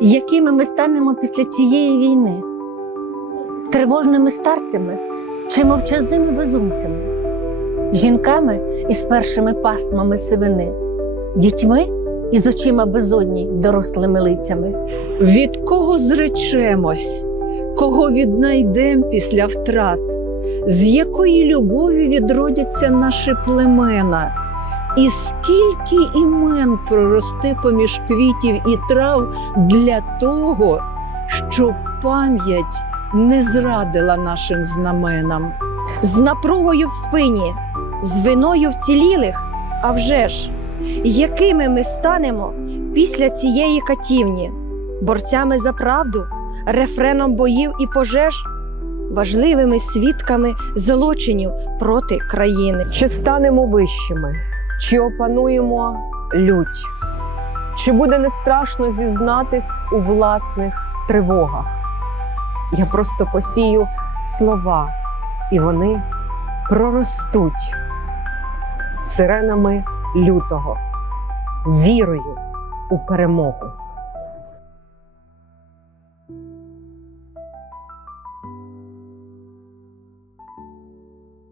Якими ми станемо після цієї війни? Тривожними старцями чи мовчазними безумцями? Жінками із першими пасмами сивини, дітьми із очима безодні дорослими лицями. Від кого зречемось, кого віднайдем після втрат, з якої любові відродяться наші племена, і скільки імен проросте поміж квітів і трав для того, щоб пам'ять не зрадила нашим знаменам. з напругою в спині, з виною вцілілих, а вже ж, якими ми станемо після цієї катівні, борцями за правду, рефреном боїв і пожеж, важливими свідками злочинів проти країни. Чи станемо вищими, чи опануємо лють? Чи буде не страшно зізнатись у власних тривогах? Я просто посію слова, і вони проростуть сиренами лютого, вірою у перемогу.